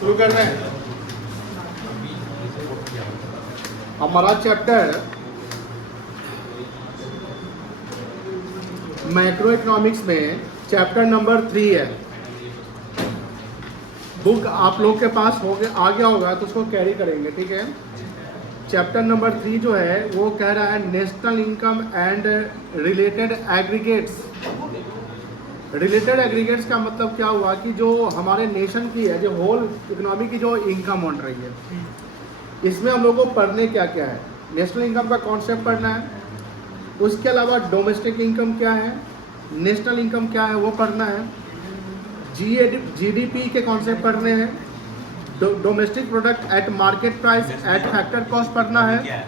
शुरू कर रहे हैं हमारा चैप्टर मैक्रो इकोनॉमिक्स में चैप्टर नंबर 3 है। बुक आप लोग के पास हो गया आ गया होगा तो उसको कैरी करेंगे, ठीक है। चैप्टर नंबर 3 जो है वो कह रहा है national income and related aggregates. Related aggregates का मतलब क्या हुआ कि जो हमारे नेशन की है, जो होल इकोनॉमी की जो इनकम बन रही है, इसमें हम लोगों को पढ़ने क्या क्या है। नेशनल इनकम का कॉन्सेप्ट पढ़ना है, उसके अलावा डोमेस्टिक इनकम क्या है, नेशनल इनकम क्या है वो पढ़ना है, जीडीपी के कॉन्सेप्ट पढ़ने हैं, domestic product at market price at factor cost पढ़ना है,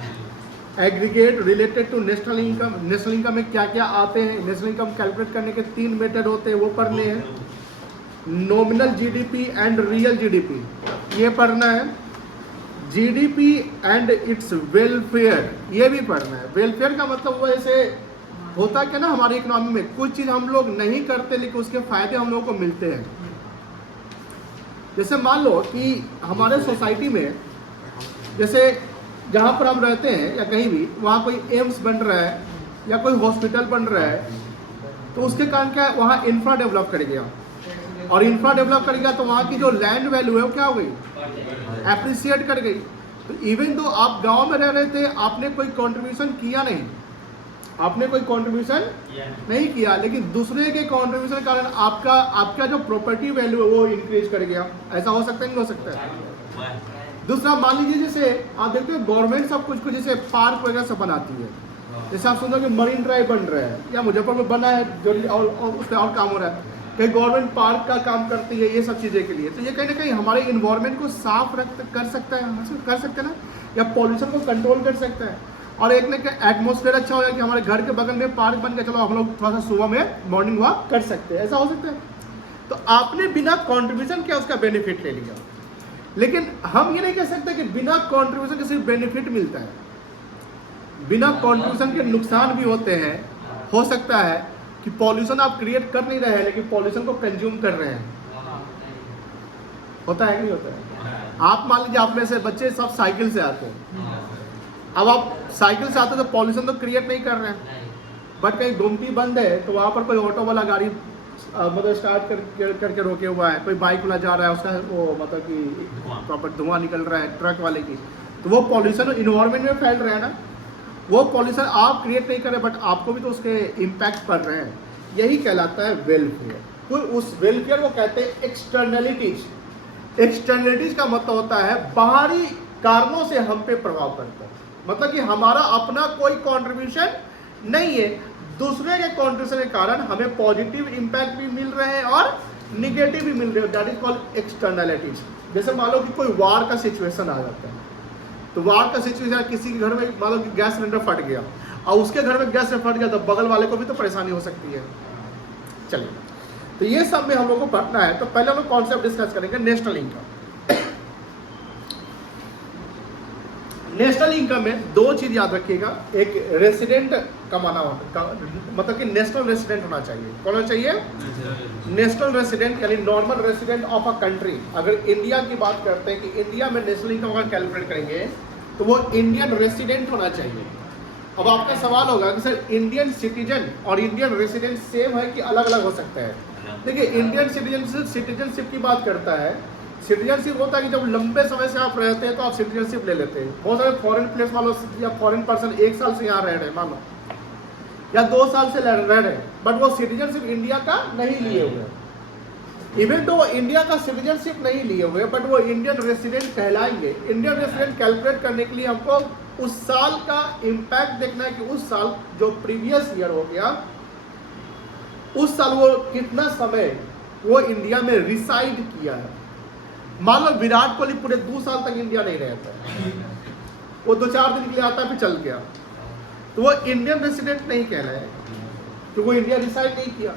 aggregate related to national income. National income में क्या क्या आते हैं, नेशनल इनकम कैलकुलेट करने के 3 मेथड होते हैं वो पढ़ने हैं, nominal GDP and real GDP ये पढ़ना है, जीडीपी एंड इट्स वेलफेयर ये भी पढ़ना है। वेलफेयर का मतलब वो ऐसे होता है कि ना हमारी इकोनॉमी में कुछ चीज़ हम लोग नहीं करते लेकिन उसके फायदे हम लोगों को मिलते हैं। जैसे मान लो कि हमारे सोसाइटी में जैसे जहाँ पर हम रहते हैं या कहीं भी वहाँ कोई एम्स बन रहा है या कोई हॉस्पिटल बन रहा है तो उसके कारण क्या है वहाँ इंफ्रा डेवलप कर गया, और इंफ्रा डेवलप कर गया तो वहाँ की जो लैंड वैल्यू है वो क्या हो गई, एप्रिसिएट कर गई। तो इवन दो आप गांव में रह रहे थे, आपने कोई कंट्रीब्यूशन किया नहीं, आपने कोई कंट्रीब्यूशन नहीं किया, लेकिन दूसरे के कंट्रीब्यूशन के कारण आपका जो प्रॉपर्टी वैल्यू है वो इंक्रीज कर गया। ऐसा हो सकता है, नहीं हो सकता है। दूसरा मान लीजिए जैसे आप देखते हो गवर्नमेंट सब कुछ जैसे पार्क वगैरह सब बनाती है, जैसे आप सुनो कि मरीन ड्राइव बन रहा है या मुजफ्फरपुर बना है जो और उस पर और काम हो रहा है, कहीं गवर्नमेंट पार्क का काम करती है ये सब चीज़ें के लिए। तो ये कहीं ना कहीं हमारे इन्वायरमेंट को साफ कर सकता है ना, या पॉल्यूशन को कंट्रोल कर सकता है। और एक ना एटमोसफेयर अच्छा हो जाए कि हमारे घर के बगल में पार्क बन के चलो हम लोग थोड़ा सा सुबह में मॉर्निंग वॉक कर सकते हैं, ऐसा हो सकता है। तो आपने बिना कॉन्ट्रीब्यूशन किया उसका बेनिफिट ले लिया, लेकिन हम ये नहीं कह सकते कि बिना कंट्रीब्यूशन के सिर्फ बेनिफिट मिलता है। बिना कंट्रीब्यूशन के नुकसान भी होते हैं। हो सकता है कि पॉल्यूशन आप क्रिएट कर नहीं रहे हैं लेकिन पॉल्यूशन को कंज्यूम कर रहे हैं, होता है कि नहीं होता है। आप मान लीजिए आप में से बच्चे सब साइकिल से आते हैं, अब आप साइकिल से आते हैं तो पॉल्यूशन तो क्रिएट नहीं कर रहे हैं, बट कहीं गुमटी बंद है तो वहाँ पर कोई ऑटो वाला गाड़ी मतलब स्टार्ट करके रोके हुआ है, कोई बाइक वाला जा रहा है उसका वो मतलब कि प्रॉपर धुआं निकल रहा है ट्रक वाले की, तो वो पॉल्यूशन इन्वायरमेंट में फैल रहा है ना। वो पॉल्यूशन आप क्रिएट नहीं कर रहे बट आपको भी तो उसके इम्पैक्ट पड़ रहे हैं। यही कहलाता है वेलफेयर। तो उस वेलफेयर को कहते हैं एक्सटर्नलिटीज। एक्सटर्नलिटीज का मतलब होता है बाहरी कारणों से हम पे प्रभाव पड़ता है, मतलब कि हमारा अपना कोई कॉन्ट्रीब्यूशन नहीं है, दूसरे के कॉन्ट्रीब्यूशन के कारण हमें पॉजिटिव इंपैक्ट भी मिल रहे हैं और निगेटिव भी मिल रहे हैं। That is called externalities. जैसे मान लो कि कोई वार का सिचुएशन आ जाता है, तो वार का सिचुएशन किसी के घर में मान लो कि गैस सिलेंडर फट गया और उसके घर में गैस फट गया तो बगल वाले को भी तो परेशानी हो सकती है। चलिए, तो ये सब में हम लोग को पढ़ना है। तो पहले हम लोग कॉन्सेप्ट डिस्कस करेंगे नेशनल इनकम। नेशनल इनकम में दो चीज याद रखिएगा, एक रेसिडेंट कमाना मतलब कि नेशनल रेसिडेंट होना चाहिए। कौन होना चाहिए? नेशनल रेसिडेंट, यानी normal resident of a country. अगर इंडिया की बात करते हैं कि इंडिया में नेशनल इनकम अगर कैलकुलेट करेंगे तो वो इंडियन रेसिडेंट होना चाहिए। अब आपका सवाल होगा कि सर इंडियन सिटीजन और इंडियन रेसिडेंट सेम है कि अलग अलग हो सकता है? देखिए, इंडियन सिटीजनशिप की बात करता है। सिटीजनशिप होता है कि जब लंबे समय से आप रहते हैं तो आप सिटीजनशिप ले लेते हैं। बहुत सारे फॉरेन प्लेस वालों या फॉरेन पर्सन 1 साल से यहाँ रह रहे हैं मान लो, या 2 साल से रह रहे हैं, बट वो सिटीजनशिप इंडिया का नहीं लिए हुए। इवन तो वो इंडिया का सिटीजनशिप नहीं लिए हुए बट वो इंडियन रेसिडेंट कहलाएंगे। इंडियन रेसिडेंट कैलकुलेट करने के लिए हमको उस साल का इम्पैक्ट देखना है कि उस साल जो प्रीवियस ईयर हो गया उस साल वो कितना समय वो इंडिया में रिसाइड किया है। मान लो विराट कोहली पूरे 2 साल तक इंडिया नहीं रहता, वो 2-4 दिन के लिए आता है फिर चल गया, तो वो इंडियन रेसिडेंट नहीं कहलाए क्योंकि वो इंडिया रिसाइड नहीं किया।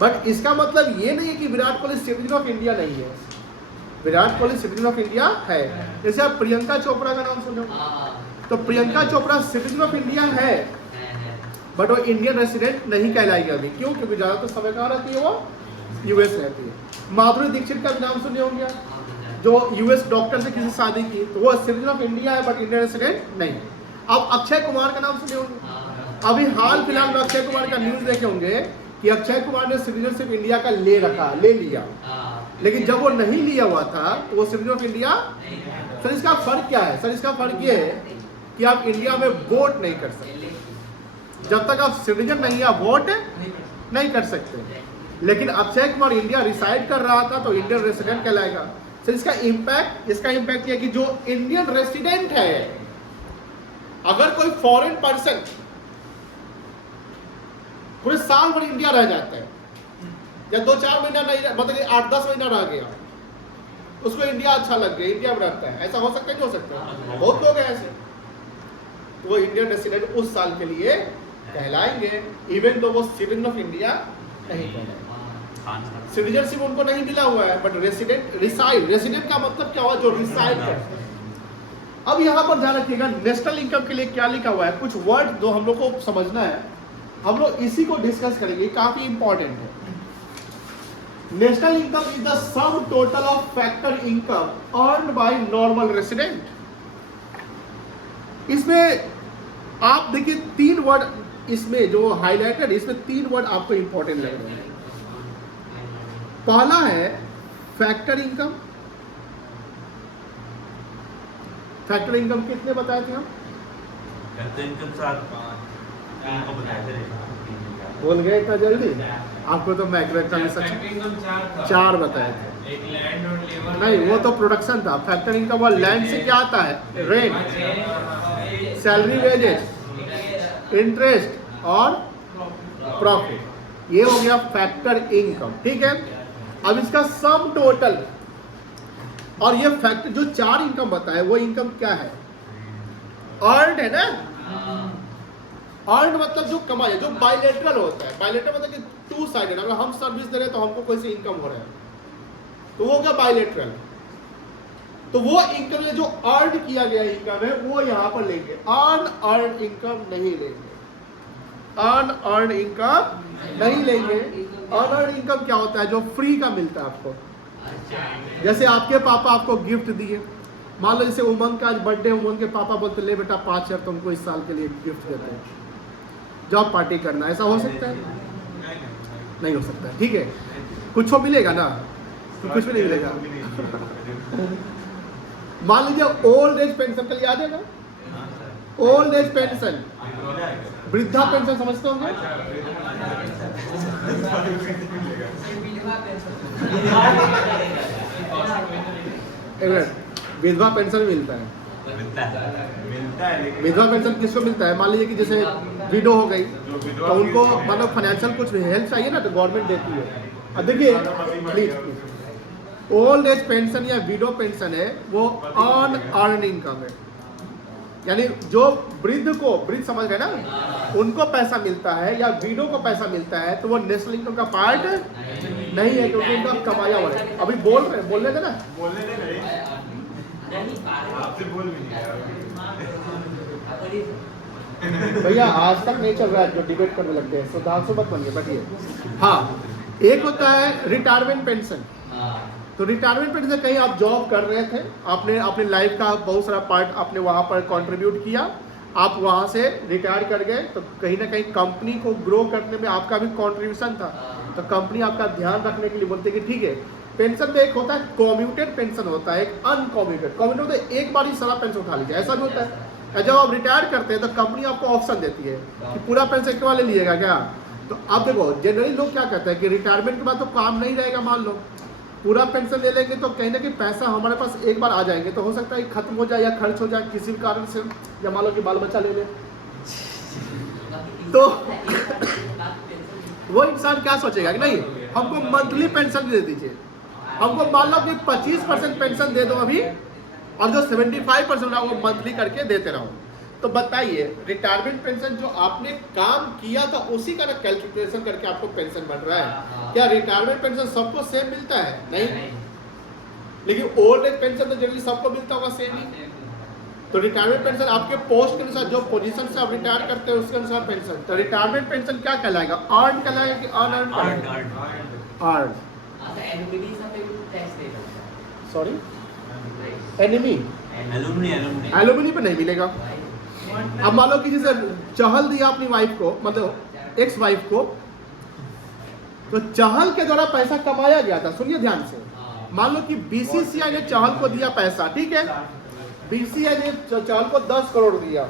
बट इसका मतलब ये नहीं है कि Virat Kohli citizen of India नहीं है। Virat Kohli citizen of India है। जैसे आप प्रियंका चोपड़ा का नाम सुनो, तो Priyanka Chopra citizen of India है बट वो इंडियन रेसिडेंट नहीं कहलाएगी अभी। क्यों? क्योंकि ज़्यादातर समय कहाँ रहती है, वो यूएस रहती है। माधुरी दीक्षित का नाम सुने होंगे, जो यूएस डॉक्टर से किसी शादी की तो वो सिटीजन ऑफ इंडिया है बट इंडियन रेसिडेंट नहीं है। अब अक्षय कुमार का नाम सुने होंगे, अभी हाल फिलहाल में अक्षय कुमार का न्यूज देखे होंगे कि अक्षय कुमार ने सिटीजनशिप इंडिया का ले लिया, लेकिन जब वो नहीं लिया हुआ था तो वो सिटीजन ऑफ इंडिया। सर इसका फर्क क्या है? सर इसका फर्क ये है कि आप इंडिया में वोट नहीं कर सकते, जब तक आप सिटीजन नहीं आप वोट नहीं कर सकते। लेकिन अक्षय कुमार इंडिया रिसाइड कर रहा था तो इंडियन रेसिडेंट कहलाएगा। सर इसका इम्पैक्ट ये है कि जो इंडियन रेसिडेंट है, अगर कोई फॉरेन पर्सन पूरे साल भर इंडिया रह जाता है या 2-4 महीना नहीं, मतलब 8-10 महीना रह गया, उसको इंडिया अच्छा लग गया, इंडिया में रहता है, ऐसा हो सकता है नहीं हो सकता? बहुत लोग हैं ऐसे, तो वो इंडियन रेसिडेंट उस साल के लिए कहलाएंगे, इवन तो वो सिटीजन ऑफ इंडिया नहीं कहलाएंगे। सिटीजनशिप उनको नहीं मिला हुआ है बट रेसिडेंट का मतलब क्या हुआ? जो रिसाइड करता है। अब यहाँ पर ध्यान रखिएगा, नेशनल इनकम के लिए क्या लिखा हुआ है, कुछ वर्ड जो हम लोग को समझना है, हम लोग इसी को डिस्कस करेंगे, काफी इंपॉर्टेंट है। National income is the sum total of factor income earned by normal resident. इसमें आप देखिए 3 वर्ड, इसमें जो हाईलाइटेड, इसमें 3 वर्ड आपको इंपॉर्टेंट लग रहे हैं। पहला है फैक्टर इनकम। फैक्टर इनकम कितने बताए थे हम? फैक्टर इनकम 4 बताए थे। बोल गए इतना जल्दी? आपको तो मैक्रो इकोनॉमिक्स अच्छा 4 बताए थे। एक लैंड और लेबर नहीं, वो तो प्रोडक्शन था। फैक्टर इनकम और लैंड से क्या आता है? रेंट, सैलरी, वेजेस, इंटरेस्ट और प्रॉफिट। ये हो गया फैक्टर इनकम, ठीक है। अब इसका सम टोटल, और ये फैक्टर जो 4 इनकम बताए वो इनकम क्या है? अर्न्ड है ना। अर्न्ड मतलब जो कमाई है, जो बायलेटरल होता है। बायलेटरल मतलब कि 2 साइडेड, अगर हम सर्विस दे रहे हैं तो हमको कोई से इनकम हो रहा है, तो वो क्या बायलेटरल। तो वो इनकम जो अर्न किया गया इनकम है वो यहाँ पर लेंगे, अनअर्न्ड इनकम नहीं लेंगे। अनअर्न्ड इनकम नहीं लेंगे। अनअर्न्ड इनकम क्या होता है? जो फ्री का मिलता है आपको। जैसे आपके पापा आपको गिफ्ट दिए, मान लो जैसे उमंग का आज बर्थडे, उमंग के पापा बोलते ले बेटा 5,000 तुमको इस साल के लिए गिफ्ट देते हैं, जॉब पार्टी करना, ऐसा हो सकता है? नहीं हो सकता, ठीक है। कुछ हो मिलेगा ना, तो कुछ भी नहीं मिलेगा। मान लीजिए ओल्ड एज पेंशन के लिए आ जाएगा। ओल्ड एज पेंशन, वृद्धा पेंशन समझते होंगे? विधवा पेंशन मिलता है। विधवा पेंशन किसको मिलता है? मान लीजिए कि जैसे विडो हो गई तो उनको मतलब फाइनेंशियल कुछ हेल्प चाहिए ना, तो गवर्नमेंट देती है। अब देखिए प्लीज, ओल्ड एज पेंशन या विडो पेंशन है वो अनअर्न्ड इनकम है, यानी जो वृद्ध को, वृद्ध समझ गए ना, उनको पैसा मिलता है या विडो को पैसा मिलता है, तो वो नेशनल इनकम का पार्ट नहीं है, क्योंकि उनका कमाया हुआ है। अभी बोलने थे ना, बोलने दे आपसे बोल भी नहीं भैया आज तक नहीं चल रहा है जो डिबेट करने लगते हैं, सुधांशु मत बनिए, बैठिए। हाँ, एक होता है रिटायरमेंट पेंशन। तो रिटायरमेंट पेंशन, कहीं आप जॉब कर रहे थे, आपने अपने लाइफ का बहुत सारा पार्ट आपने वहाँ पर कंट्रीब्यूट किया, आप वहाँ से रिटायर कर गए, तो कहीं ना कहीं कंपनी को ग्रो करने में आपका भी कंट्रीब्यूशन था, तो कंपनी आपका ध्यान रखने के लिए बोलते कि ठीक है। पेंशन में एक होता है कम्यूटेड पेंशन, होता है एक अनकम्यूटेड। कम्यूटेड होता है एक बार ही सारा पेंशन उठा लीजिए, ऐसा भी होता है। जब आप रिटायर करते हैं तो कंपनी आपको ऑप्शन देती है कि पूरा पेंशन एक बार ले लीजिएगा क्या। तो आप देखो जनरली लोग क्या कहते हैं कि रिटायरमेंट के बाद तो काम नहीं रहेगा, मान लो पूरा पेंशन ले लेंगे तो कहीं ना कहीं पैसा हमारे पास एक बार आ जाएंगे, तो हो सकता है खत्म हो जाए या खर्च हो जाए किसी भी कारण से, या मान लो कि बाल बच्चा ले ले, तो वो इंसान क्या सोचेगा कि नहीं हमको मंथली पेंशन दे दीजिए, हमको मान लो कि 25% पेंशन दे दो अभी, और जो 75% है वो मंथली करके देते रहो। तो बताइए रिटायरमेंट पेंशन जो आपने काम किया था उसी का ना कैलकुलेशन करके आपको पेंशन बन रहा है। क्या रिटायरमेंट पेंशन सबको सेम मिलता है? नहीं। लेकिन ओल्ड एज पेंशन तो जनरली सबको मिलता होगा सेम ही। तो रिटायरमेंट पेंशन आपके पोस्ट के अनुसार, जो पोजीशन से आप रिटायर करते हैं उसके अनुसार पेंशन। तो रिटायरमेंट पेंशन क्या कहलाएगा? अर्न कहलाएगा कि unearned? Earn. Sorry, enemy, alumni alumni पे नहीं मिलेगा। अब मान लो कि जैसे चहल दिया अपनी वाइफ को, मतलब एक्स वाइफ को, तो चहल के द्वारा पैसा कमाया गया था, सुनिए ध्यान से। मान लो कि बीसीसीआई ने चहल को दिया पैसा, ठीक है, बीसीसीआई ने चहल को 10 करोड़ दिया,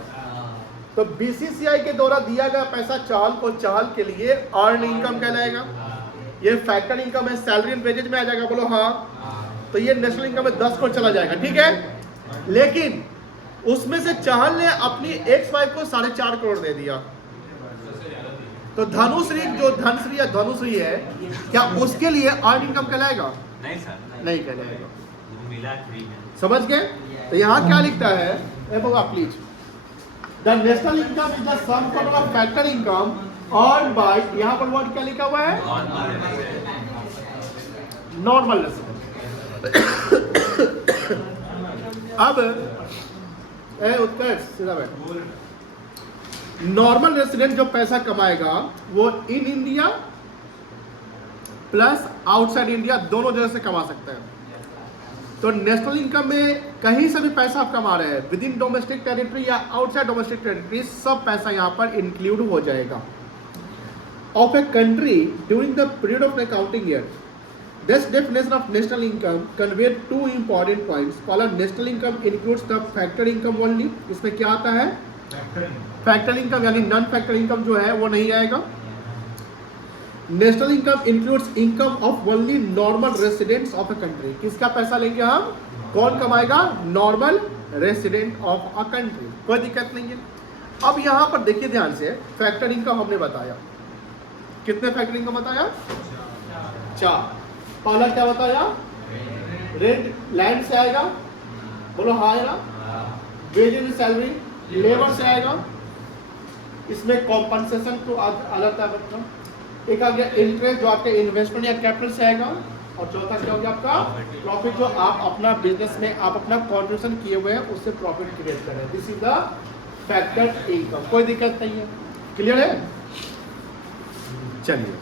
तो बीसीसीआई के द्वारा दिया गया पैसा चहल को, चहल के लिए अर्न इनकम कहलाएगा। ये फैक्टर इनकम है, सैलरी एंड वेजेज में आ जाएगा, बोलो हाँ। तो ये नेशनल इनकम में 10 करोड़ चला जाएगा, ठीक है। लेकिन उसमें से चहल ने अपनी एक्स वाइफ को 4.5 करोड़ दे दिया, तो धनुश्री जो धनश्री या धनुश्री है, क्या उसके लिए अर्न इनकम कहलाएगा? नहीं सर, नहीं कहलाएगा। मिला फ्री में। समझ गए? तो यहाँ क्या लिखता है, बाबा please, the national income is the sum total of factor income earn by, यहाँ पर वर्ड क्या लिखा हुआ है? Normal resident. अब उत्कर्ष सीधा बैठ, नॉर्मल रेसिडेंट जो पैसा कमाएगा वो in India plus outside India दोनों जगह से कमा सकता है। तो नेशनल इनकम में कहीं से भी पैसा आप कमा रहे हैं, विद इन डोमेस्टिक टेरिटरी या आउटसाइड डोमेस्टिक टेरिटरी, सब पैसा यहाँ पर इंक्लूड हो जाएगा। Of a country during the period of accounting year, this definition of national income convey 2 important points. पहला, national income includes the factor income only. इसमें क्या आता है? फैक्टर इनकम, यानी नॉन फैक्टर इनकम जो है वो नहीं आएगा। National income includes income of only normal residents of a country. किसका पैसा लेंगे हम? कौन कमाएगा? Normal resident of a country. कोई दिक्कत नहीं है। अब यहाँ पर देखिए ध्यान से, फैक्टर इनकम हमने बताया, कितने फैक्टर इनकम बताया? 4। पहला क्या बताया? रेंट, लैंड से आएगा, बोलो हाँ आएगा। वेजेस सैलरी, लेबर से आएगा। इसमें कॉम्पनसेशन तो अलग था। एक आ गया इंटरेस्ट, जो आपके इन्वेस्टमेंट या कैपिटल से आएगा। और चौथा क्या हो गया आपका? प्रॉफिट, जो आप अपना बिजनेस में आप अपना कॉन्ट्रीब्यूशन किए हुए हैं उससे प्रॉफिट क्रिएट कर रहे हैं। This is the factor income. कोई दिक्कत नहीं है, क्लियर है? चलिए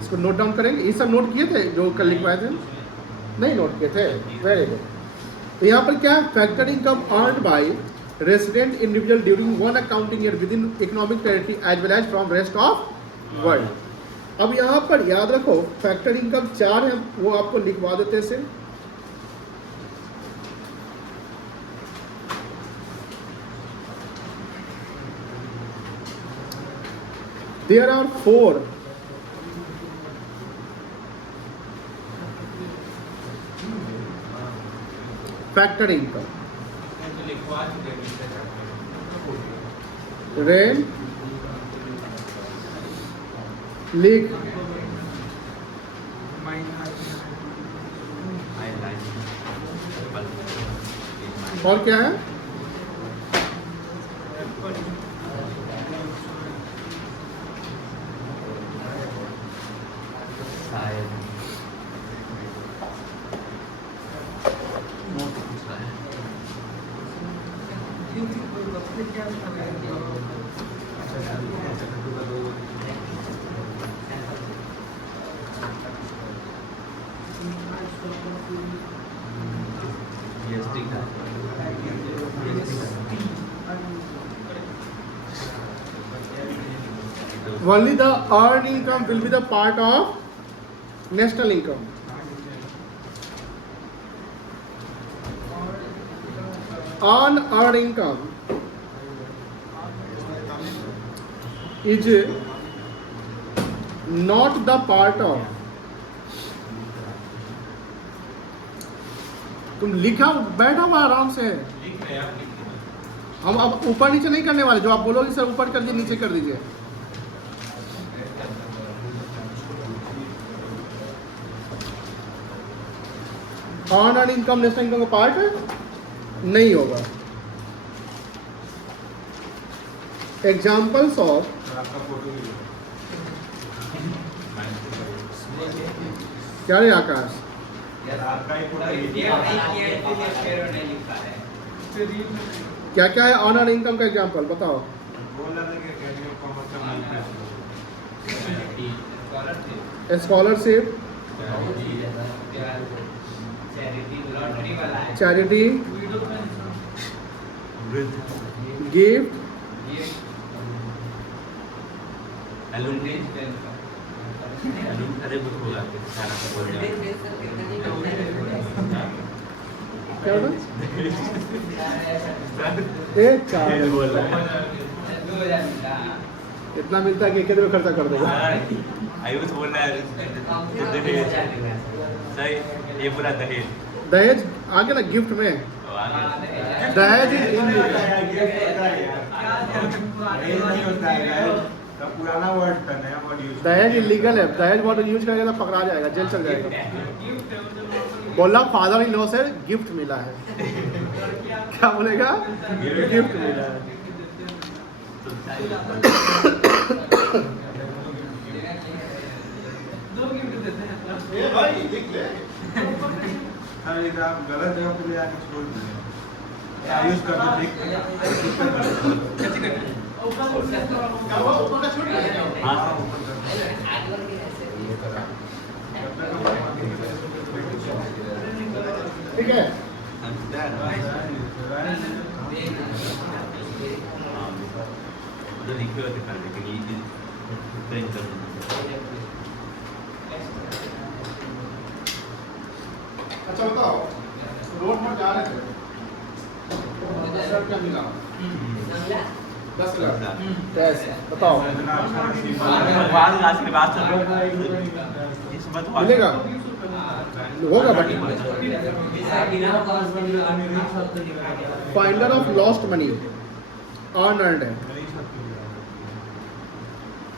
इसको नोट डाउन करेंगे। ये सब नोट किए थे जो कल लिखवाए थे? नहीं नोट किए थे, वेरी गुड। तो यहाँ पर क्या है? Factor income earned by resident individual during one accounting year within economic territory as well as from rest of world. अब यहाँ पर याद रखो, फैक्टर इनकम 4 है, वो आपको लिखवा देते से। There are 4 factor income. Rent, leak, और क्या है? Only the earned income will be the part of national income. Unearned income is not the part of, तुम लिखा बैठा हुआ आराम से। हम अब ऊपर नीचे नहीं करने वाले, जो आप बोलोगे सर ऊपर कर दीजिए नीचे कर दीजिए। अनअर्न्ड इनकम नेशनल इनकम का पार्ट नहीं होगा। एग्जाम्पल्स ऑफ क्या रे आकाश? क्या क्या है अनअर्न्ड इनकम का एग्जाम्पल बताओ? स्कॉलरशिप, चैरिटी, गिफ्ट, एलुमनी, अरे कुछ होगा सारा बोल रहा क्या होता? एक चार बोल रहा इतना मिलता है कि एक में खर्चा कर देगा। आयुष बोल रहा है दहेज सही, ये पूरा दहेज दहेज आगे ना गिफ्ट में, दहेज इज इलीगल। पुराना वर्ड था, नया वर्ड यूज दहेज इलीगल है, दहेज वर्ड यूज करेगा तो पकड़ा जाएगा, जेल चल जाएगा। बोला फादर इन लॉ से गिफ्ट मिला है। क्या बोलेगा? गिफ्ट मिला है। अरे आप गलत जगह पे ले आके छोड़ दिए। यूज कर दो ठीक। हाँ ठीक है। तो लिखे होते करने के लिए प्रिंट कर अच्छा बताओ, रोड पर जा रहे थे, 10 लाख का मिला, 10 लाख कैसे बताओ आज के बाद इस बात मिलेगा? होगा but finder of lost money earn earned है,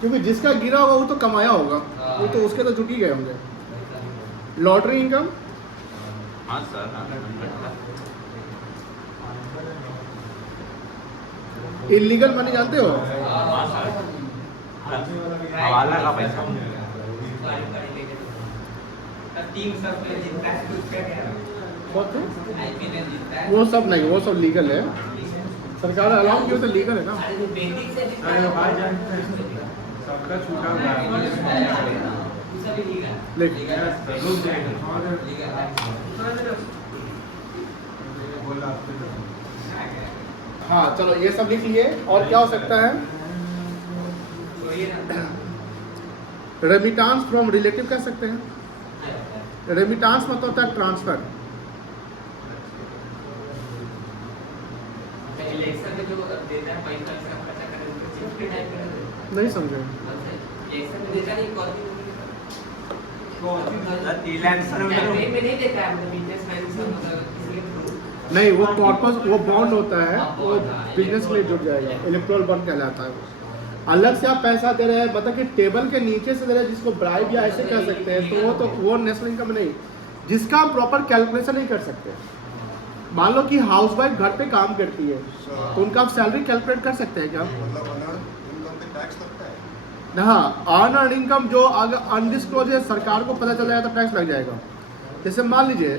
क्योंकि जिसका गिरा होगा वो तो कमाया होगा, वो तो उसके तो जुट ही गए होंगे। लॉटरी इनकम, हाँ सर इलीगल मनी जानते हो? हाँ सर हवाला का पैसा वो सब नहीं, वो सब लीगल है, सरकार अलाउ की हो तो लीगल है ना। अरे भाई जान सबका छूटा हुआ है। लेकिन रुक जाएगा बोला आपसे हाँ चलो ये सब लिख लिए। और क्या हो सकता है? रेमिटांस फ्रॉम रिलेटिव कह सकते हैं। रेमिटांस मतलब होता है ट्रांसफर। नहीं समझे? नहीं, वो कॉर्पस, वो बॉन्ड होता है, वो बिजनेस के लिए जुड़ जाएगा, इलेक्ट्रोल बॉन्ड कहलाता है। अलग से आप पैसा दे रहे हैं, मतलब कि टेबल के नीचे से दे रहे हैं, जिसको ब्राइब या ऐसे कह सकते हैं, तो वो नेशनल इनकम नहीं, जिसका हम प्रॉपर कैलकुलेशन नहीं कर सकते। मान लो कि हाउसवाइफ घर पे काम करती है, तो उनका आप सैलरी कैलकुलेट कर सकते हैं क्या? हाँ, अनअर्न्ड इनकम जो अगर अनडिस्क्लोज है, सरकार को पता चल जाएगा तो टैक्स लग जाएगा। जैसे मान लीजिए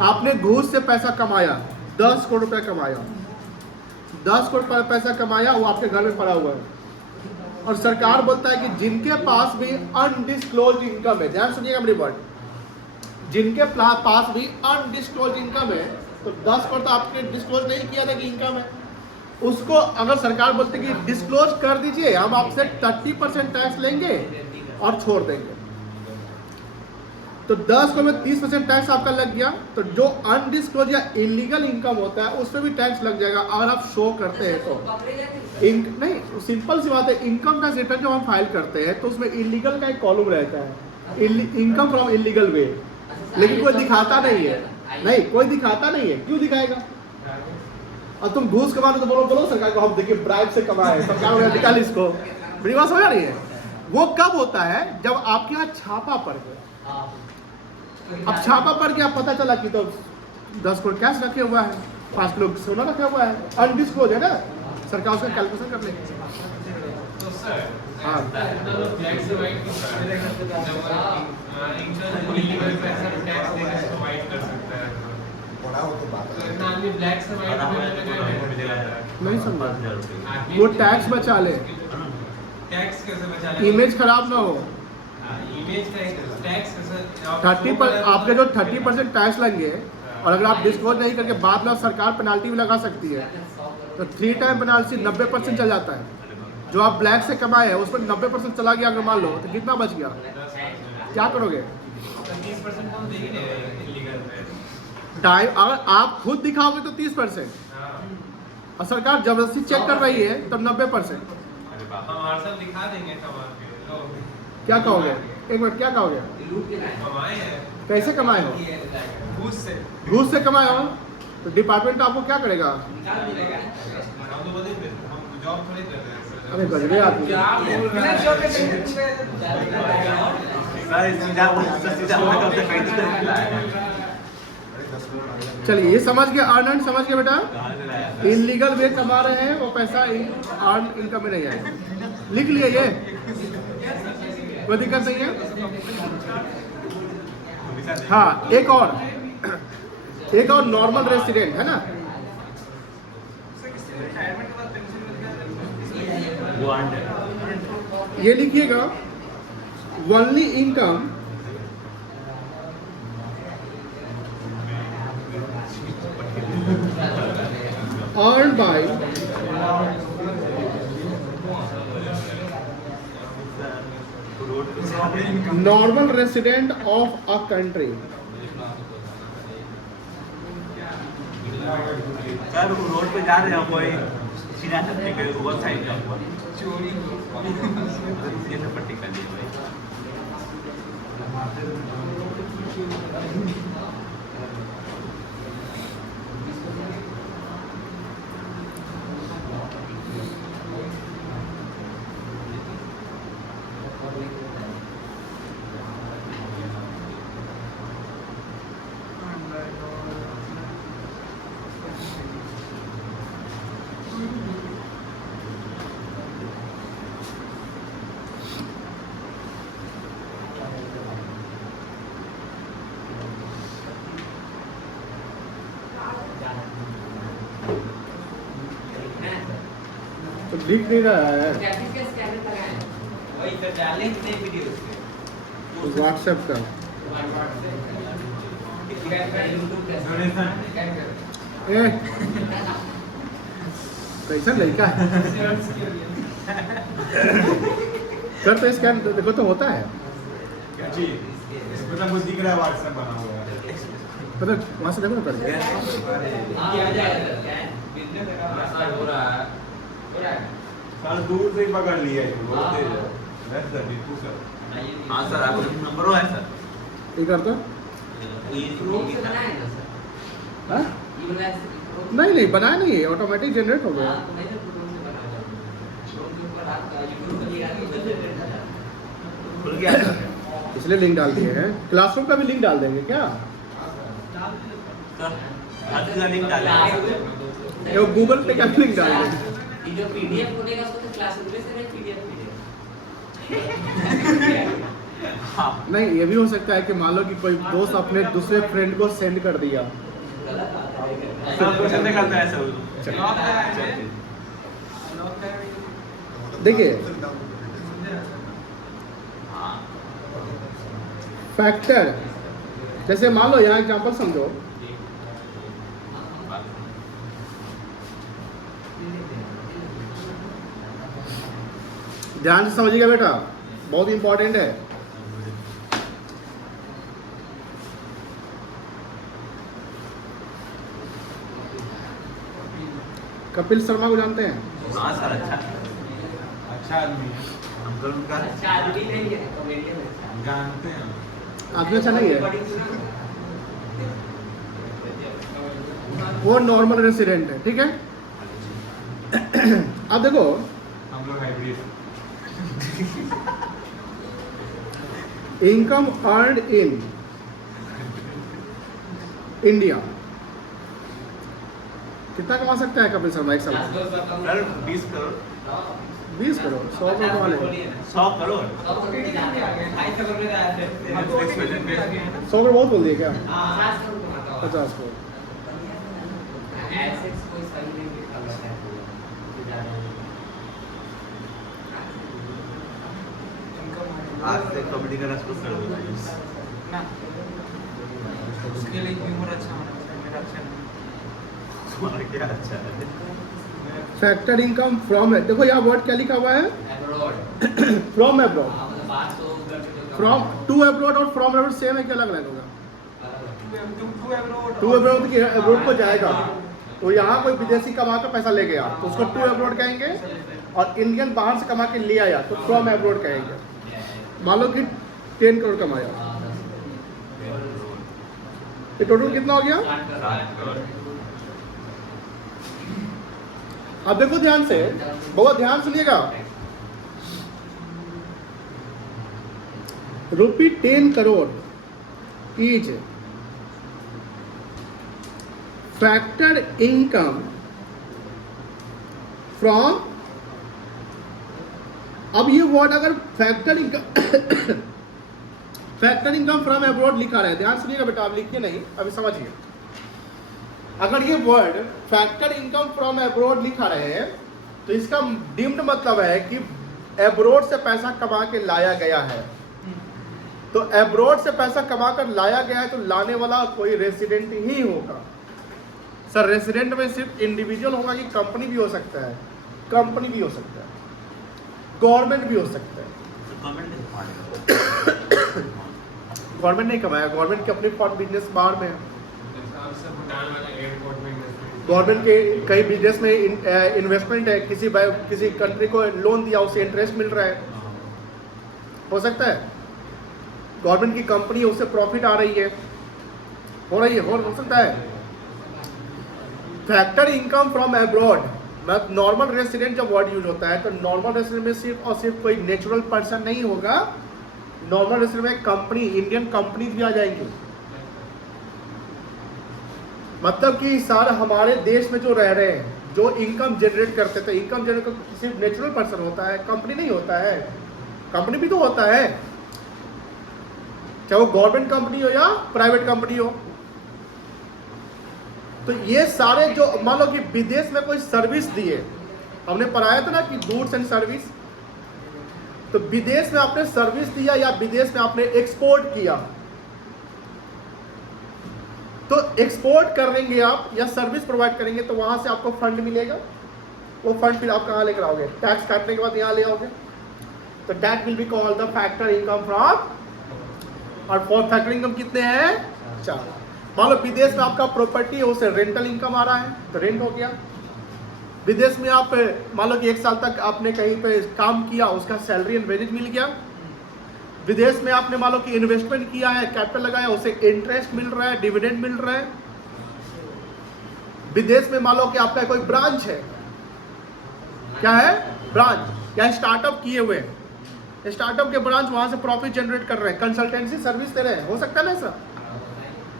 आपने घूस से पैसा कमाया, 10 करोड़ रुपया कमाया, 10 करोड़ पैसा कमाया, वो आपके घर में पड़ा हुआ है, और सरकार बोलता है कि जिनके पास भी अनडिस्क्लोज इनकम है, ध्यान सुनिएगा मेरी बात, जिनके पास भी अनडिस्क्लोज इनकम है, तो 10 करोड़ तो आपने डिस्क्लोज नहीं किया था कि इनकम है, उसको अगर सरकार बोलते कि डिस्क्लोज कर दीजिए, हम आपसे 30% टैक्स लेंगे और छोड़ देंगे, तो 10 करोड़ में 30% टैक्स आपका लग गया, तो जो अनडिस्क्लोज या इलीगल इनकम होता है उस पर भी टैक्स लग जाएगा अगर आप शो करते हैं तो। नहीं, सिंपल सी बात है, इनकम टैक्स रिटर्न जब हम फाइल करते हैं तो उसमें इलीगल का एक कॉलम रहता है, इनकम फ्रॉम इलीगल वे, लेकिन कोई दिखाता नहीं है। नहीं, कोई दिखाता नहीं है, क्यों दिखाएगा? और तुम घूस कमा रहे तो बोलो सरकार को, हम देखिए ब्राइब से कमाए, सरकार निकाल इसको, मेरी बात समझ रही है? वो कब होता है? जब आपके यहाँ छापा पड़ गया। अब छापा पड़ गया, पता चला कि तो 10 करोड़ कैश रखे हुआ है, 5 किलो सोना रखा हुआ है, अनडिस्क्लोज है ना, सरकार उसका कैलकुलेशन कर लेगी। हाँ, नहीं समझा, वो टैक्स बचा ले, टैक्स कैसे बचा ले? इमेज खराब ना हो। इमेज का एक टैक्स 30 पर आपके जो 30% टैक्स लगेंगे और अगर आप डिस्क्लोज नहीं करके बाद में सरकार पेनाल्टी भी लगा सकती है, तो 3 टाइम पेनाल्टी 90% चल जाता है। जो आप ब्लैक से कमाए हैं उस पर 90% चला गया, अगर मान लो तो कितना बच गया, क्या करोगे? 30% कम देगी ना इलीगल पे। अगर आप खुद दिखाओगे तो 30% और सरकार जबरदस्ती चेक कर रही है तब 90%। हम हर साल दिखा देंगे कमा के लो। क्या कहोगे? एक मिनट, क्या कहोगे? कमाए हैं कैसे कमाए हो? घूस से कमाए हो तो डिपार्टमेंट आपको क्या करेगा? हम तो बोले हम जॉब थोड़ी कर रहे हैं। अरे गजबे आदमी। चलिए ये समझ गए, अर्न एंड समझ गए बेटा। इनलीगल वे कमा रहे हैं वो पैसा अर्न इनकम में नहीं आएगा। लिख लिए ये, कोई दिक्कत नहीं है। हाँ, एक और नॉर्मल रेसिडेंट है ना, ये लिखिएगा only income earned by normal resident of a country। Sir road पे जा रहे हैं, कोई सीधा सकते कोई ओवर साइड का हुआ चोरी ये सब पट्टी कर दी भाई। तो लिख नहीं रहा है व्हाट्सएप का। कैसा लड़का है कर तो स्कैन देखो तो होता है, जी इसमें तो कुछ दिख रहा है व्हाट्सएप बना हुआ है। मतलब वहाँ से देखो ना करके। सर दूर से ही पकड़ लिया है बहुत तेज है। That's the Deepu sir। हाँ सर, आपको नंबर है सर? ये कर दो। हाँ? नहीं बनाया नहीं है, ऑटोमेटिक जनरेट हो गया। खुल गया सर। इसलिए लिंक डाल दिए हैं। क्लासरूम का भी लिंक डाल देंगे क्या? सर हर चीज़ का लिंक डालें। ये गूगल पे का लिंक डाल देंगे। ये जो पीडीएफ बनेगा उसको तो क्लासरूम में से पीडीएफ हाँ नहीं, ये भी हो सकता है कि मान लो कि कोई दोस्त अपने दूसरे फ्रेंड को सेंड कर दिया। सब कुछ ऐसे करता है सर। देखिए हाँ फैक्टर, जैसे मान लो यहाँ एग्जांपल समझो, ध्यान से समझिएगा बेटा, बहुत इंपॉर्टेंट है। कपिल शर्मा को जानते हैं? हाँ सर, अच्छा आदमी है, अंकल उनका अच्छा आदमी नहीं है, कॉमेडियन है। जानते हैं। आदमी अच्छा नहीं है, वो नॉर्मल रेसिडेंट है, ठीक है। अब देखो हम लोग hybrid. Income earned in India कितना कमा सकता है कपिल शर्मा एक साल में? सर 20 करोड़ 20 करोड़ 100 करोड़ कमा लेगा। 100 करोड़ 100 करोड़ बहुत बोल दिए क्या? 50 करोड़। आज से कॉमेडी करना शुरू कर दो ना उसके लिए ह्यूमर अच्छा होना चाहिए, मेरा अच्छा नहीं। तुम्हारा क्या अच्छा है? फैक्टर इनकम फ्रॉम है, देखो यहाँ वर्ड क्या लिखा हुआ है, अब्रॉड फ्रॉम एब्रॉड, बात तो करके फ्रॉम टू एब्रॉड और फ्रॉम एब्रॉड सेम है, क्या अलग अलग होगा? टू एब्रॉड की एब्रॉड को जाएगा, तो यहाँ कोई विदेशी कमा कर पैसा ले गया तो उसको टू एब्रॉड कहेंगे, और इंडियन बाहर से कमा के ले आया तो फ्रॉम एब्रॉड कहेंगे। मान लो कि 10 करोड़ कमाया, ये टोटल कितना हो गया? अब देखो ध्यान से, बहुत ध्यान सुनिएगा, ₹10 crore is factor income from, अब ये वर्ड अगर factor income factor income from abroad लिखा रहा है, ध्यान सुनिएगा बेटा, आप लिखिए नहीं, अभी समझिए। अगर ये word factor income from abroad लिखा रहे हैं तो इसका डीम्ड मतलब है कि एब्रॉड से पैसा कमा के लाया गया है। तो एब्रॉड से पैसा कमा कर लाया गया है तो लाने वाला कोई रेसिडेंट ही होगा। सर रेसिडेंट में सिर्फ इंडिविजुअल होगा कि कंपनी भी हो सकता है? कंपनी भी हो सकता है, गवर्नमेंट भी हो सकता है। गवर्नमेंट नहीं कमाया, गवर्नमेंट के अपने फॉर बिजनेस बाहर में है, गवर्नमेंट के कई बिजनेस में इन्वेस्टमेंट है, किसी कंट्री को लोन दिया, उसे इंटरेस्ट मिल रहा है, हो सकता है। गवर्नमेंट की कंपनी है, उससे प्रॉफिट आ रही है, हो रही है, हो सकता है। Factor income from abroad, normal resident जब वर्ड यूज होता है तो नॉर्मल रेसिडेंट में सिर्फ और सिर्फ कोई नेचुरल पर्सन नहीं होगा, नॉर्मल रेसिडेंट में कंपनी, इंडियन कंपनी भी आ जाएंगी। मतलब कि सर हमारे देश में जो रह रहे हैं, जो इनकम जनरेट करते थे, इनकम जनरेट सिर्फ नेचुरल पर्सन होता है, कंपनी नहीं होता है। कंपनी भी तो होता है, चाहे वो गवर्नमेंट कंपनी हो या प्राइवेट कंपनी हो। तो ये सारे जो मान लो कि विदेश में कोई सर्विस दिए, हमने पढ़ाया था ना कि गुड्स एंड सर्विस, तो विदेश में आपने सर्विस दिया या विदेश में आपने एक्सपोर्ट किया, तो एक्सपोर्ट करेंगे आप या सर्विस प्रोवाइड करेंगे तो वहां से आपको फंड मिलेगा। वो फंड फिर आप कहाँ लेकर आओगे? टैक्स काटने के बाद यहाँ ले आओगे। तो that will be called the factor income from, और फॉर फैक्टर इनकम कितने हैं? 4। मान लो विदेश में आपका प्रॉपर्टी है, उसे रेंटल इनकम आ रहा है तो रेंट हो गया। विदेश में आप मान लो कि 1 साल तक आपने कहीं पे काम किया, उसका सैलरी एंड वेजेज मिल गया। विदेश में आपने मान लो कि इन्वेस्टमेंट किया है, कैपिटल लगाया, उसे इंटरेस्ट मिल रहा है, डिविडेंड मिल रहा है। विदेश में मान लो कि आपका कोई ब्रांच है, क्या है? ब्रांच, या स्टार्टअप किए हुए हैं, स्टार्टअप के ब्रांच वहां से प्रॉफिट जनरेट कर रहे हैं, कंसल्टेंसी सर्विस दे रहे हैं, हो सकता है ना सर,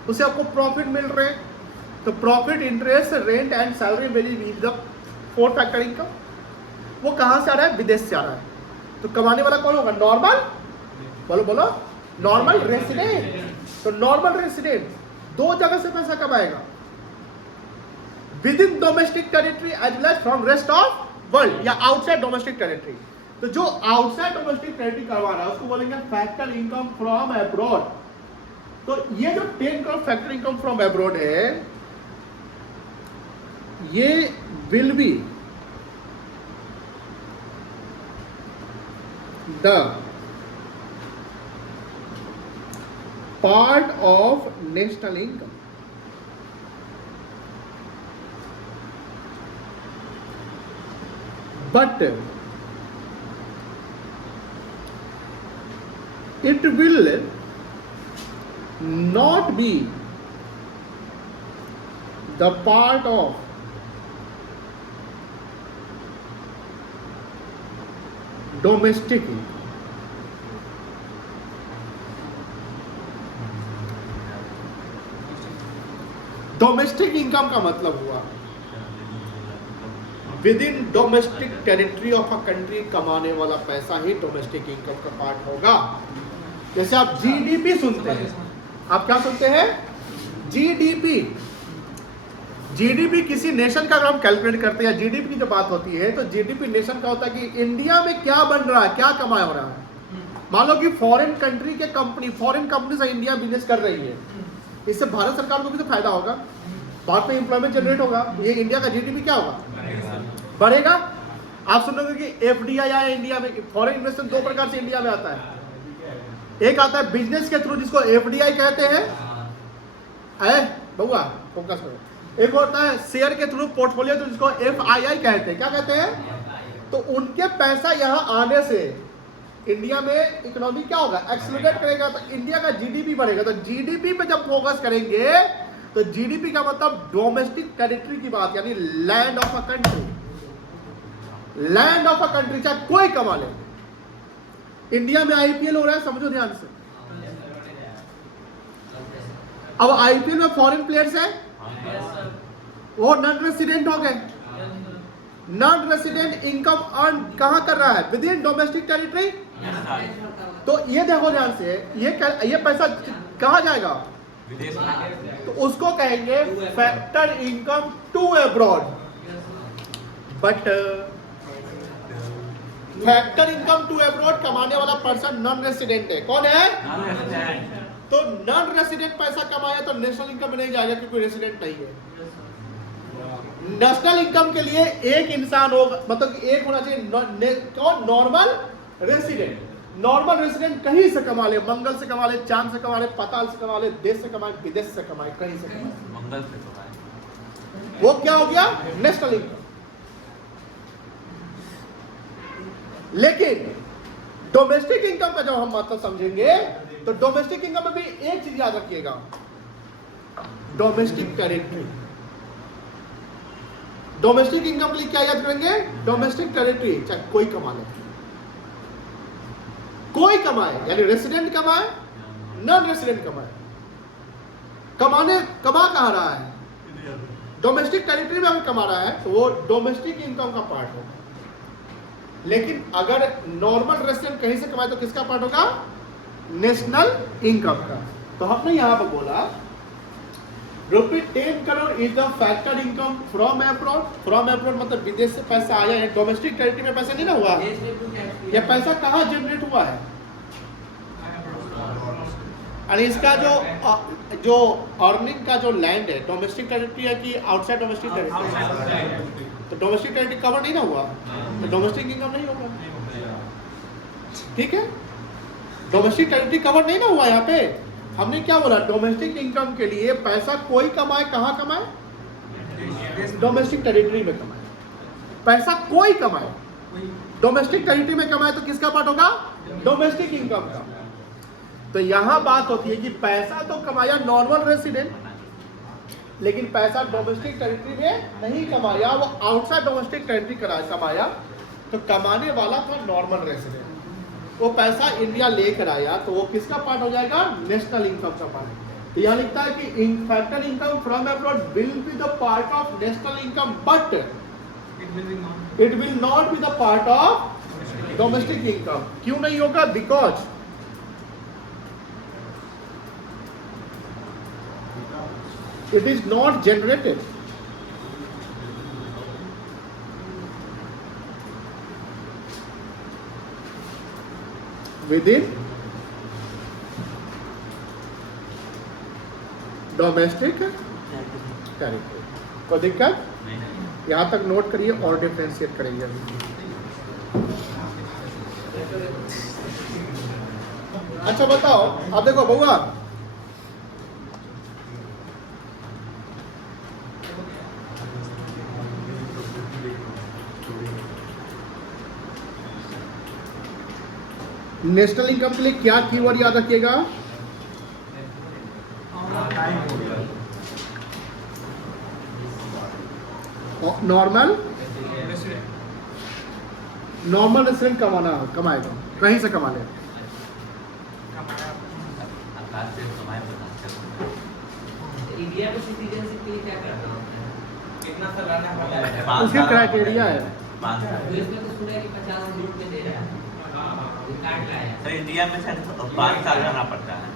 उसे आपको प्रॉफिट मिल रहे हैं। तो profit, interest, rent and salary wage the 4 factor income. वो कहां से आ रहा है? विदेश से आ रहा है। तो कमाने वाला कौन होगा? नॉर्मल, बोलो बोलो, नॉर्मल रेसिडेंट। तो नॉर्मल रेसिडेंट 2 जगह से पैसा कमाएगा, within domestic territory as well as from rest of world, या आउटसाइड डोमेस्टिक टेरिटरी। तो जो आउटसाइड डोमेस्टिक टेरिटरी करवा रहा है उसको बोलेंगे फैक्टर इनकम फ्रॉम एब्रॉड। तो ये जो 10 crore factor income from abroad है, ये will be the part of national income. But it will not be the part of domestic income. Domestic income का मतलब हुआ with in domestic territory of a country कमाने वाला पैसा ही डोमेस्टिक इनकम का part होगा। जैसे आप जीडीपी सुनते हैं, आप क्या सुनते हैं? जीडीपी। जीडीपी किसी नेशन का अगर हम कैलकुलेट करते हैं, जीडीपी की जो बात होती है तो जीडीपी नेशन का होता है कि इंडिया में क्या बन रहा है, क्या कमाया हो रहा है। मान लो कि फॉरेन कंट्री के कंपनी, फॉरेन कंपनी से इंडिया बिजनेस कर रही है, इससे भारत सरकार को भी तो फायदा होगा, भारत में एम्प्लॉयमेंट जनरेट होगा, ये इंडिया का जीडीपी क्या होगा, बढ़ेगा। आप सुनोगे कि एफडीआई आया इंडिया में, फॉरेन इन्वेस्टमेंट दो प्रकार से इंडिया में आता है, एक आता है बिजनेस के थ्रू जिसको एफडीआई कहते हैं, बउआ फोकस करो, एक होता है शेयर के थ्रू पोर्टफोलियो जिसको एफआईआई कहते हैं, क्या कहते हैं। तो उनके पैसा यहाँ आने से इंडिया में इकोनॉमी क्या होगा, एक्सेलरेट करेगा, तो इंडिया का जीडीपी बढ़ेगा। तो जीडीपी पे जब फोकस करेंगे तो जीडीपी का मतलब डोमेस्टिक टेरिटरी की बात, यानी land of a country, land of a country, चाहे कोई कमा ले। इंडिया में आईपीएल हो रहा है, समझो ध्यान से। अब आईपीएल में फॉरेन प्लेयर्स है, वो नॉन रेसिडेंट हो गए, नॉन रेसिडेंट इनकम अर्न कहां कर रहा है, विद इन डोमेस्टिक टेरिटरी। तो ये देखो ध्यान से, ये पैसा कहां जाएगा, विदेश में। तो उसको कहेंगे factor income to abroad. But factor income to abroad कमाने वाला पर्सन नॉन रेसिडेंट है, कौन है, तो नॉन रेसिडेंट पैसा कमाया तो नेशनल इनकम में नहीं जाएगा क्योंकि रेसिडेंट नहीं है। नेशनल इनकम के लिए एक इंसान होगा, मतलब कि एक होना चाहिए कौन, नॉर्मल रेसिडेंट। नॉर्मल रेसिडेंट कहीं से कमा ले, मंगल से कमा ले, चांद से कमा ले, पाताल से कमा ले, देश से कमाए, विदेश से कमाए, कहीं से कमाए, मंगल से कमाए, वो क्या हो गया, नेशनल इनकम। लेकिन डोमेस्टिक इनकम का जब हम मतलब समझेंगे तो डोमेस्टिक इनकम में भी एक चीज याद रखिएगा, डोमेस्टिक टेरिटरी। डोमेस्टिक इनकम के लिए क्या याद करेंगे, डोमेस्टिक टेरिटरी, चाहे कोई कमा ले, कोई कमाए, यानी रेसिडेंट कमाए, नॉन रेसिडेंट कमाए, कमा कहाँ रहा है, डोमेस्टिक टेरिटरी में अगर कमा रहा है तो वो डोमेस्टिक इनकम का पार्ट होगा। लेकिन अगर नॉर्मल रेसिडेंट कहीं से कमाए तो किसका पार्ट होगा, नेशनल इनकम का। तो हमने यहां पर बोला ₹10 crore is the factor income from abroad. From abroad मतलब विदेश से पैसा आया है, डोमेस्टिक टेरिटरी में पैसा नहीं ना हुआ, यह पैसा कहां जनरेट हुआ है, और इसका जो अर्निंग का जो लैंड है, डोमेस्टिक टेरिटरी है कि आउटसाइड डोमेस्टिक टेरिटरी, तो डोमेस्टिक टेरिटरी कवर नहीं ना हुआ तो डोमेस्टिक इनकम नहीं होगा। ठीक है, डोमेस्टिक टेरिटरी कवर नहीं ना हुआ। यहाँ पे हमने क्या बोला, डोमेस्टिक इनकम के लिए पैसा कोई कमाए, कहाँ कमाए, डोमेस्टिक टेरिटरी में कमाए, पैसा कोई कमाए, डोमेस्टिक टेरिटरी में कमाए तो किसका पार्ट होगा, डोमेस्टिक इनकम का। तो यहां बात होती है कि पैसा तो कमाया नॉर्मल रेसिडेंट, लेकिन पैसा डोमेस्टिक टेरिटरी में नहीं कमाया, वो आउटसाइड डोमेस्टिक टेरिटरी कमाया। तो कमाने वाला था नॉर्मल रेसिडेंट, वो पैसा इंडिया लेकर आया तो वो किसका पार्ट हो जाएगा, नेशनल इनकम का पार्ट। तो यहाँ लिखता है कि factor income from abroad will be the part of national income but it will not be the part of domestic income. क्यों नहीं होगा, because it is not generated within domestic territory। कोई दिक्कत, यहां तक नोट करिए और डिफरेंशिएट करेंगे अभी। अच्छा बताओ, अब देखो बउआ, नेशनल इनकम के लिए क्या कीवर्ड याद रखिएगा, नॉर्मल रेसिडेंट कमाएगा, कहीं से कमा ले, इंडिया में सिटीजनशिप के लिए क्या करना होता है, कितना साल रहना होता है, उसके क्राइटेरिया है। इसमें तो सुना है कि 50 मिनट में दे रहा है, कार्ड लाया सर इंडिया में सर 5 साल रहना पड़ता है,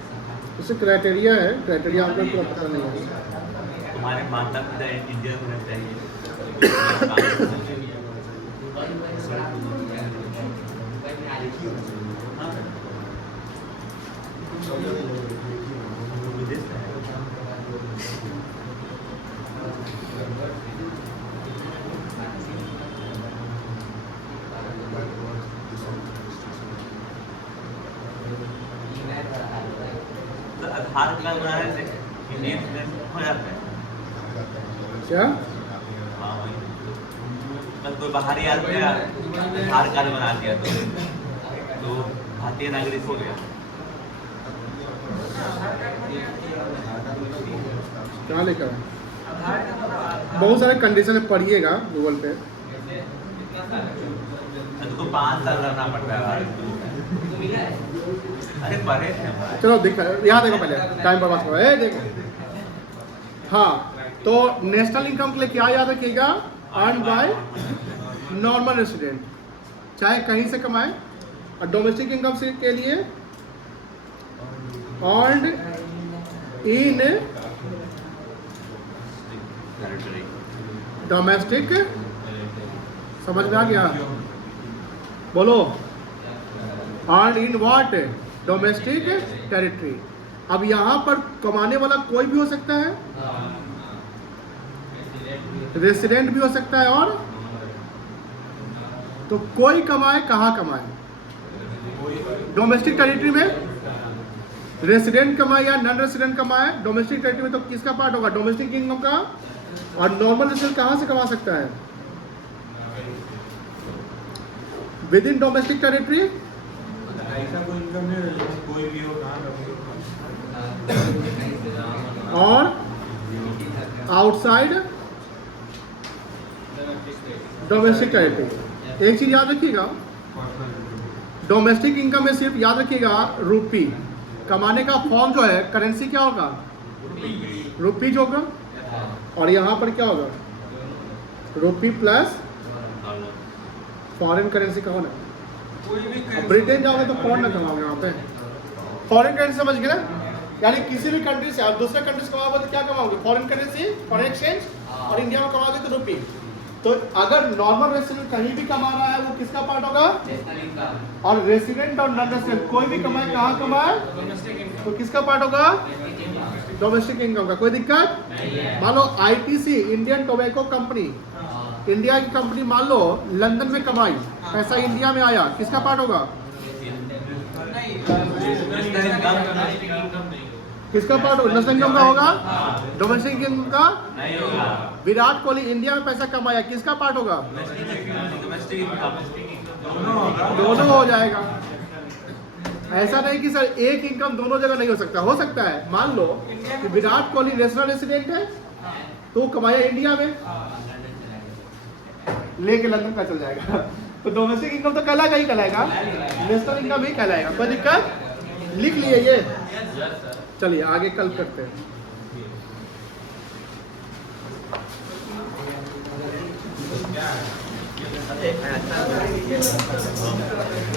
उससे क्राइटेरिया है, क्राइटेरिया हमको पूरा पता नहीं है। तुम्हारे माता पिता इंडिया में रहते हैं, विदेश में है। तो आधार कार्ड बनाने से इंडियन हो जाता है। क्या हाँ वही मतलब कोई बाहरी आदमी आधार कार्ड बना दिया तो भारतीय नागरिक हो गया। क्या लेकर आए? बहुत सारे कंडीशन है, पढ़िएगा गूगल पे। तुमको 5 साल रहना पड़ता है। अरे पढ़े थे भाई। चलो दिखा, यहाँ देखो पहले, टाइम पर बात करो। देखो हाँ, तो नेशनल इनकम के लिए क्या याद रखिएगा? अर्न बाय नॉर्मल रेसिडेंट, चाहे कहीं से कमाए। और डोमेस्टिक इनकम से के लिए अर्नड इन डोमेस्टिक, समझ में आ गया? बोलो, earn in what? Domestic territory. अब यहाँ पर कमाने वाला कोई भी हो सकता है, रेसिडेंट भी हो सकता है, और तो कोई कमाए, कहाँ कमाए? डोमेस्टिक टेरिटरी में रेसिडेंट कमाए या नॉन रेसिडेंट कमाए। डोमेस्टिक टेरिटरी में तो किसका पार्ट होगा? डोमेस्टिक इनकम का। और नॉर्मल रेसिडेंट कहाँ से कमा सकता है? With in domestic territory. ऐसा कोई इनकम नहीं है, कोई भी हो कहाँ और आउटसाइड डोमेस्टिक टेरिटरी। एक चीज याद रखिएगा, डोमेस्टिक इनकम में सिर्फ याद रखिएगा रूपी। कमाने का फॉर्म जो है, करेंसी क्या होगा? रुपीज होगा। और यहाँ पर क्या होगा? रुपी प्लस फॉरेन करेंसी का होना। ब्रिटेन जाओगे तो कौन ना कमाओगे वहाँ पे? फॉरेन करेंसी समझ गए ना? यानी किसी भी कंट्री से आप दूसरे कंट्री से कमाओगे तो क्या कमाओगे? Foreign currency, foreign exchange. और इंडिया में कमाओगे तो रुपी। तो अगर नॉर्मल रेसिडेंट कहीं भी कमा रहा है, वो किसका पार्ट होगा? और रेसिडेंट और नॉन रेसिडेंट कोई भी कमाए, कहाँ कमाए, तो किसका पार्ट होगा? डोमेस्टिक इनकम का। कोई दिक्कत? मान लो ITC, Indian tobacco company, India की कंपनी मान लो लंदन में कमाई, पैसा इंडिया में आया, किसका पार्ट होगा? किसका पार्ट होगा? नेशनल इनकम का होगा। डोमेस्टिक इनकम का नहीं होगा। विराट कोहली इंडिया में पैसा कमाया, किसका पार्ट होगा? डोमेस्टिक इनकम दोनों हो जाएगा। ऐसा नहीं कि सर एक इनकम दोनों जगह नहीं हो सकता। हो सकता है। मान लो कि विराट कोहली नेशनल रेसिडेंट है, तो वो कमाया इंडिया में, लेके लंदन का चल जाएगा। तो डोमेस्टिक इनकम तो कहलाएगा ही कहलाएगा, नेशनल इनकम ही कहलाएगा। कोई दिक्कत? लिख लिए ये। चलिए आगे कल करते हैं।